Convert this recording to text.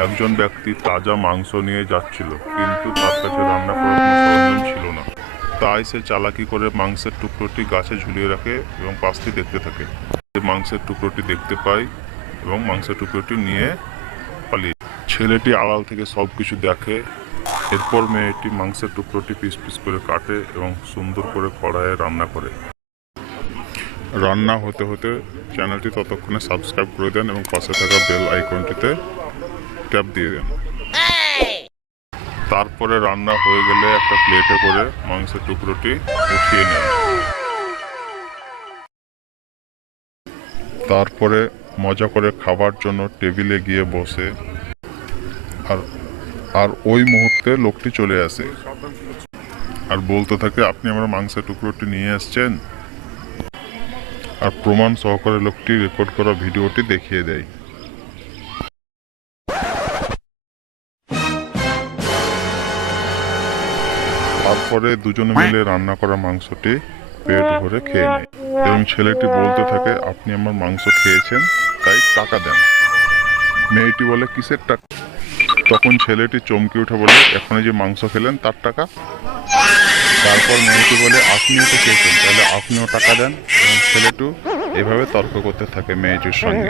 একজন ব্যক্তি তাজা মাংস নিয়ে যাচ্ছিল, কিন্তু তার কাছে রান্না করার কোনো সরঞ্জাম ছিল না। তাই সে চালাকি করে মাংসের টুকরোটি গাছে ঝুলিয়ে রাখে এবং পাশটি দেখতে থাকে। সে মাংসের টুকরোটি দেখতে পায় এবং মাংসের টুকরোটি নিয়ে পালিয়ে। ছেলেটি আড়াল থেকে সবকিছু দেখে। এরপর মেয়েটি মাংসের টুকরোটি পিস পিস করে কাটে এবং সুন্দর করে কড়াইয়ে রান্না করে। রান্না হতে হতে চ্যানেলটি ততক্ষণে সাবস্ক্রাইব করে দেন এবং পাশে থাকা বেল আইকনটিতে ট্যাপ দিয়ে দেন। তারপরে রান্না হয়ে গেলে একটা প্লেটে করে মাংসের টুকরোটি উঠিয়ে নেন। তারপরে মজা করে খাবার জন্য টেবিলে গিয়ে বসে। আর আর ওই মুহূর্তে লোকটি চলে আসে আর বলতে থাকে, আপনি আমার মাংসের টুকরোটি নিয়ে আসছেন। আর প্রমাণ সহকারে লোকটি রেকর্ড করা ভিডিওটি দেখিয়ে দেয়। তারপরে দুজনে মিলে রান্না করা মাংসটি পেট ভরে খেয়ে নেয় এবং ছেলেটি বলতে থাকে, আপনি আমার মাংস খেয়েছেন, তাই টাকা দেন। মেয়েটি বলে, কিসের টাকা? তখন ছেলেটি চমকে উঠে বলে, এখন যে মাংস খেলেন তার টাকা। তারপর মেয়েটি বলে, আপনিও তো খেয়েছেন, তাহলে আপনিও টাকা দেন। এবং ছেলেটি এভাবে তর্ক করতে থাকে মেয়েটির সঙ্গে।